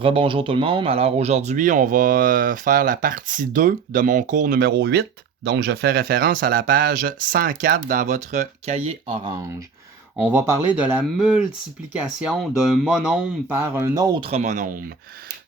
Rebonjour tout le monde. Alors aujourd'hui, on va faire la partie 2 de mon cours numéro 8. Donc, je fais référence à la page 104 dans votre cahier orange. On va parler de la multiplication d'un monôme par un autre monôme.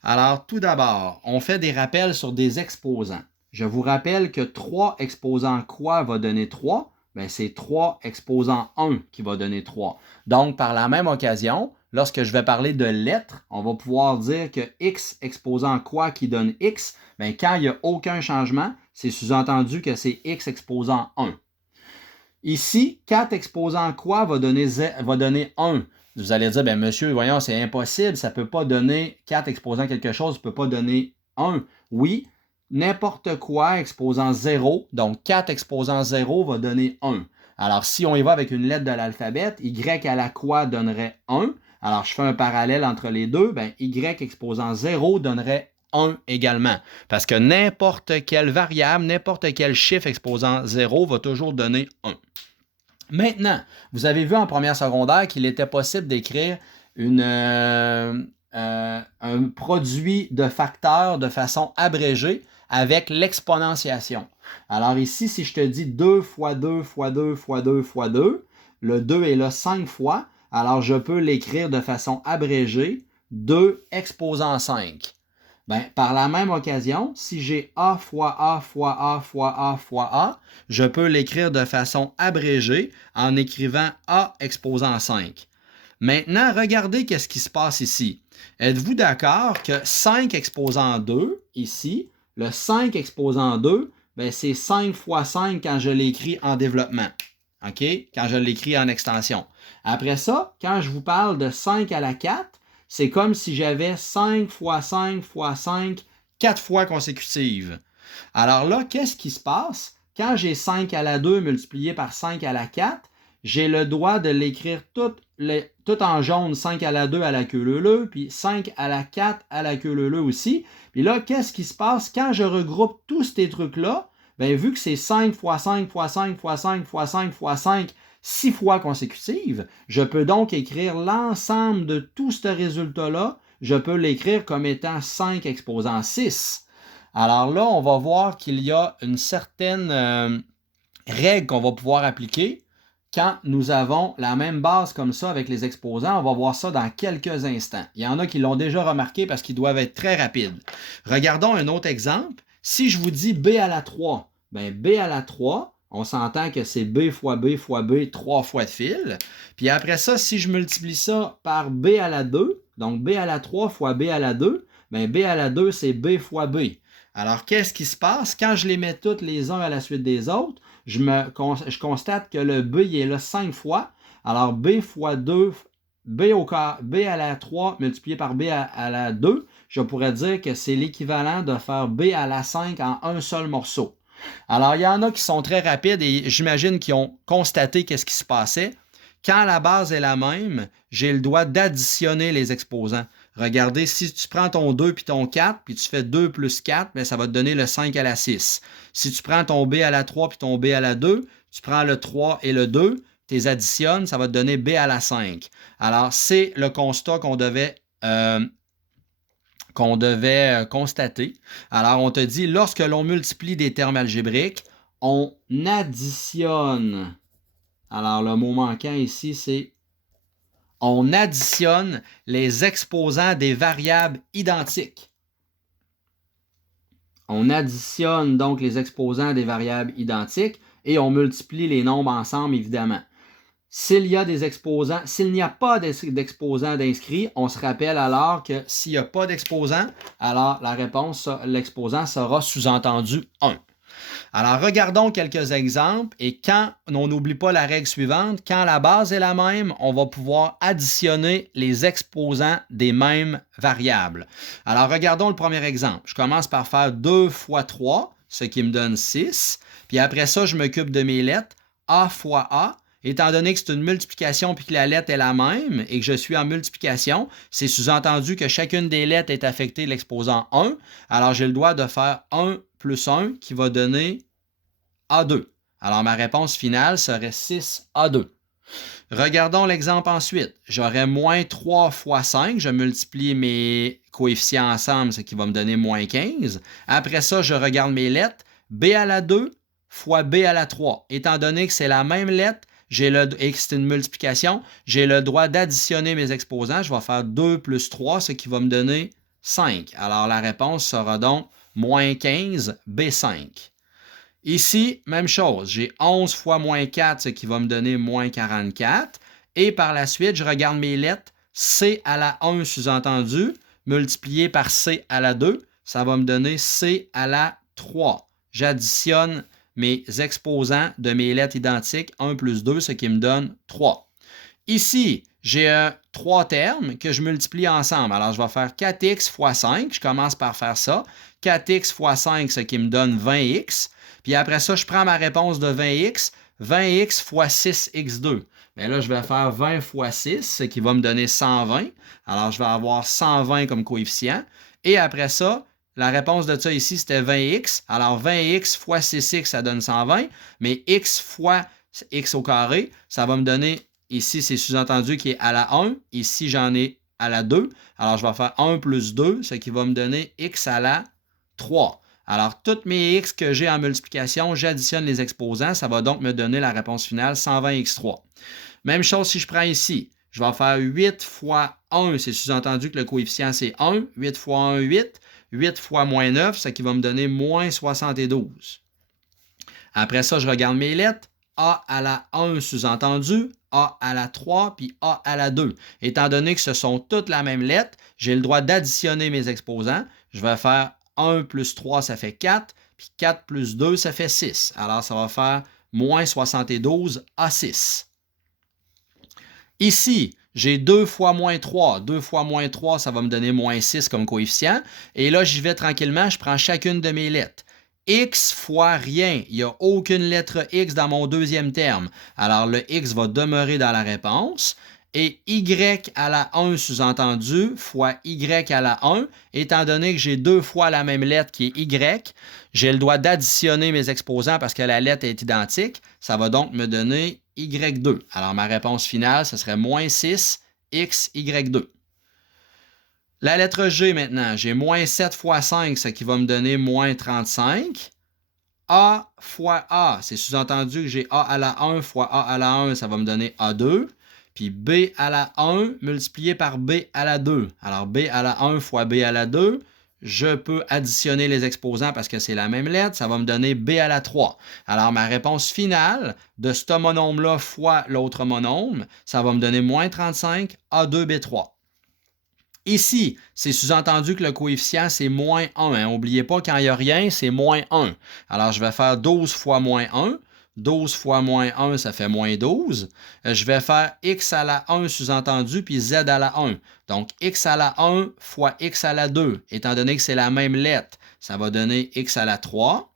Alors, tout d'abord, on fait des rappels sur des exposants. Je vous rappelle que 3 exposant quoi va donner 3? Bien, c'est 3 exposant 1 qui va donner 3. Donc, par la même occasion, lorsque je vais parler de lettres, on va pouvoir dire que x exposant quoi qui donne x? Bien, quand il n'y a aucun changement, c'est sous-entendu que c'est x exposant 1. Ici, 4 exposant quoi va donner 1? Vous allez dire, bien, monsieur, voyons, c'est impossible, ça ne peut pas donner 4 exposant quelque chose, ça ne peut pas donner 1. Oui, n'importe quoi exposant 0, donc 4 exposant 0 va donner 1. Alors, si on y va avec une lettre de l'alphabet, y à la quoi donnerait 1. Alors, je fais un parallèle entre les deux, bien, y exposant 0 donnerait 1 également. Parce que n'importe quelle variable, n'importe quel chiffre exposant 0 va toujours donner 1. Maintenant, vous avez vu en première secondaire qu'il était possible d'écrire un produit de facteurs de façon abrégée avec l'exponentiation. Alors ici, si je te dis 2 fois 2 fois 2 fois 2 fois 2, le 2 est là 5 fois, alors je peux l'écrire de façon abrégée, 2 exposant 5. Bien, par la même occasion, si j'ai A fois A fois A fois A fois A, je peux l'écrire de façon abrégée en écrivant A exposant 5. Maintenant, regardez qu'est-ce qui se passe ici. Êtes-vous d'accord que 5 exposant 2, ici, le 5 exposant 2, bien, c'est 5 fois 5 quand je l'écris en développement. OK? Quand je l'écris en extension. Après ça, quand je vous parle de 5 à la 4, c'est comme si j'avais 5 fois 5 fois 5, 4 fois consécutives. Alors là, qu'est-ce qui se passe? Quand j'ai 5 à la 2 multiplié par 5 à la 4, j'ai le droit de l'écrire tout en jaune, 5 à la 2 à la queue leu-leu, puis 5 à la 4 à la queue leu-leu aussi. Puis là, qu'est-ce qui se passe? Quand je regroupe tous ces trucs-là, bien, vu que c'est 5 fois 5 fois 5 fois 5 fois 5 fois 5, 6 fois consécutives, je peux donc écrire l'ensemble de tout ce résultat-là, je peux l'écrire comme étant 5 exposant 6. Alors là, on va voir qu'il y a une certaine règle qu'on va pouvoir appliquer quand nous avons la même base comme ça avec les exposants. On va voir ça dans quelques instants. Il y en a qui l'ont déjà remarqué parce qu'ils doivent être très rapides. Regardons un autre exemple. Si je vous dis B à la 3, bien B à la 3, on s'entend que c'est B fois B fois B 3 fois de fil. Puis après ça, si je multiplie ça par B à la 2, donc B à la 3 fois B à la 2, bien B à la 2, c'est B fois B. Alors, qu'est-ce qui se passe? Quand je les mets toutes les uns à la suite des autres, je constate que le B il est là 5 fois. Alors, B fois 2, B à la 3 multiplié par B à la 2, je pourrais dire que c'est l'équivalent de faire B à la 5 en un seul morceau. Alors, il y en a qui sont très rapides et j'imagine qu'ils ont constaté qu'est-ce qui se passait. Quand la base est la même, j'ai le droit d'additionner les exposants. Regardez, si tu prends ton 2 puis ton 4, puis tu fais 2 plus 4, bien, ça va te donner le 5 à la 6. Si tu prends ton B à la 3 puis ton B à la 2, tu prends le 3 et le 2, tu les additionnes, ça va te donner B à la 5. Alors, c'est le constat qu'on devait constater. Alors, on te dit, lorsque l'on multiplie des termes algébriques, on additionne. Alors, le mot manquant ici, c'est on additionne les exposants des variables identiques. On additionne donc les exposants des variables identiques et on multiplie les nombres ensemble, évidemment. S'il y a des exposants, s'il n'y a pas d'exposants d'inscrits, on se rappelle alors que s'il n'y a pas d'exposant, alors la réponse, l'exposant sera sous-entendu 1. Alors, regardons quelques exemples et quand on n'oublie pas la règle suivante, quand la base est la même, on va pouvoir additionner les exposants des mêmes variables. Alors, regardons le premier exemple. Je commence par faire 2 fois 3, ce qui me donne 6. Puis après ça, je m'occupe de mes lettres. A fois A. Étant donné que c'est une multiplication puis que la lettre est la même et que je suis en multiplication, c'est sous-entendu que chacune des lettres est affectée de l'exposant 1. Alors, j'ai le droit de faire 1 plus 1 qui va donner A2. Alors, ma réponse finale serait 6A2. Regardons l'exemple ensuite. J'aurai moins 3 fois 5. Je multiplie mes coefficients ensemble, ce qui va me donner moins 15. Après ça, je regarde mes lettres. B à la 2 fois B à la 3. Étant donné que c'est la même lettre, et que c'est une multiplication, j'ai le droit d'additionner mes exposants. Je vais faire 2 plus 3, ce qui va me donner 5. Alors, la réponse sera donc moins 15 B5. Ici, même chose. J'ai 11 fois moins 4, ce qui va me donner moins 44. Et par la suite, je regarde mes lettres. C à la 1 sous-entendu, multiplié par C à la 2, ça va me donner C à la 3. J'additionne mes exposants de mes lettres identiques, 1 plus 2, ce qui me donne 3. Ici, j'ai 3 termes que je multiplie ensemble. Alors, je vais faire 4x fois 5. Je commence par faire ça. 4x fois 5, ce qui me donne 20x. Puis après ça, je prends ma réponse de 20x. 20x fois 6x2. Bien là, je vais faire 20 fois 6, ce qui va me donner 120. Alors, je vais avoir 120 comme coefficient. Et après ça, la réponse de ça ici, c'était 20x. Alors, 20x fois 6x, ça donne 120. Mais x fois x au carré, ça va me donner, ici, c'est sous-entendu qui est à la 1. Ici, j'en ai à la 2. Alors, je vais faire 1 plus 2, ce qui va me donner x à la 3. Alors, toutes mes x que j'ai en multiplication, j'additionne les exposants. Ça va donc me donner la réponse finale, 120x3. Même chose si je prends ici. Je vais faire 8 fois 1. C'est sous-entendu que le coefficient, c'est 1. 8 fois 1, 8. 8 fois moins 9, ce qui va me donner moins 72. Après ça, je regarde mes lettres. A à la 1 sous-entendu, A à la 3, puis A à la 2. Étant donné que ce sont toutes la même lettre, j'ai le droit d'additionner mes exposants. Je vais faire 1 plus 3, ça fait 4, puis 4 plus 2, ça fait 6. Alors, ça va faire moins 72 à 6. Ici, j'ai 2 fois moins 3. 2 fois moins 3, ça va me donner moins 6 comme coefficient. Et là, j'y vais tranquillement, je prends chacune de mes lettres. X fois rien. Il n'y a aucune lettre X dans mon deuxième terme. Alors, le X va demeurer dans la réponse. Et Y à la 1 sous-entendu fois Y à la 1, étant donné que j'ai 2 fois la même lettre qui est Y, j'ai le droit d'additionner mes exposants parce que la lettre est identique. Ça va donc me donner Y2. Alors, ma réponse finale, ce serait moins 6 X, Y2. La lettre G maintenant, j'ai moins 7 fois 5, ce qui va me donner moins 35. A fois A, c'est sous-entendu que j'ai A à la 1 fois A à la 1, ça va me donner A2. Puis B à la 1 multiplié par B à la 2. Alors, B à la 1 fois B à la 2, je peux additionner les exposants parce que c'est la même lettre. Ça va me donner B à la 3. Alors, ma réponse finale de ce monôme-là fois l'autre monôme, ça va me donner moins 35, A2B3. Ici, c'est sous-entendu que le coefficient, c'est moins 1. N'oubliez pas, quand il n'y a rien, c'est moins 1. Alors, je vais faire 12 fois moins 1. 12 fois moins 1, ça fait moins 12. Je vais faire x à la 1 sous-entendu, puis z à la 1. Donc, x à la 1 fois x à la 2. Étant donné que c'est la même lettre, ça va donner x à la 3.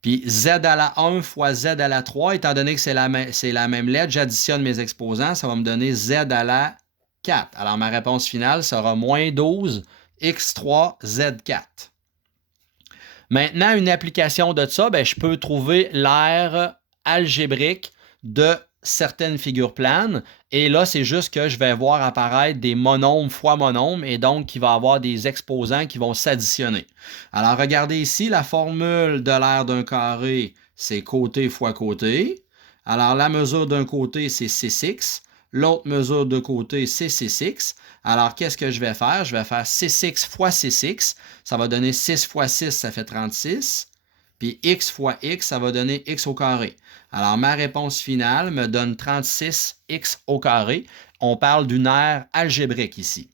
Puis z à la 1 fois z à la 3, étant donné que c'est la même lettre, j'additionne mes exposants, ça va me donner z à la 4. Alors, ma réponse finale sera moins 12 x3 z4. Maintenant, une application de ça, je peux trouver l'aire algébrique de certaines figures planes. Et là, c'est juste que je vais voir apparaître des monômes fois monômes et donc il va y avoir des exposants qui vont s'additionner. Alors, regardez ici, la formule de l'aire d'un carré, c'est côté fois côté. Alors, la mesure d'un côté, c'est 6x. L'autre mesure de côté, c'est 6x. Alors, qu'est-ce que je vais faire? Je vais faire 6x fois 6x. Ça va donner 6 fois 6, ça fait 36. Puis x fois x, ça va donner x au carré. Alors, ma réponse finale me donne 36x au carré. On parle d'une aire algébrique ici.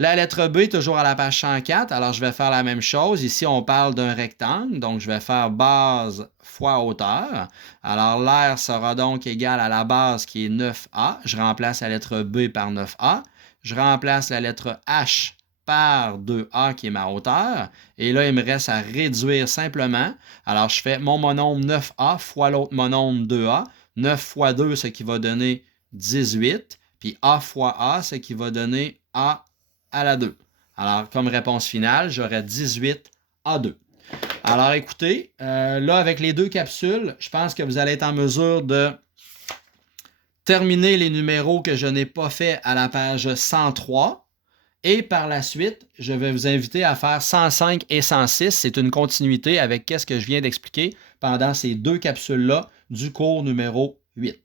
La lettre B, toujours à la page 104. Alors, je vais faire la même chose. Ici, on parle d'un rectangle. Donc, je vais faire base fois hauteur. Alors, l'aire sera donc égale à la base qui est 9A. Je remplace la lettre B par 9A. Je remplace la lettre H par 2A qui est ma hauteur. Et là, il me reste à réduire simplement. Alors, je fais mon monôme 9A fois l'autre monôme 2A. 9 fois 2, ce qui va donner 18. Puis A fois A, ce qui va donner A à la 2. Alors, comme réponse finale, j'aurais 18 à 2. Alors, écoutez, là, avec les deux capsules, je pense que vous allez être en mesure de terminer les numéros que je n'ai pas fait à la page 103. Et par la suite, je vais vous inviter à faire 105 et 106. C'est une continuité avec ce que je viens d'expliquer pendant ces 2 capsules-là du cours numéro 8.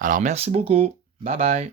Alors, merci beaucoup. Bye bye.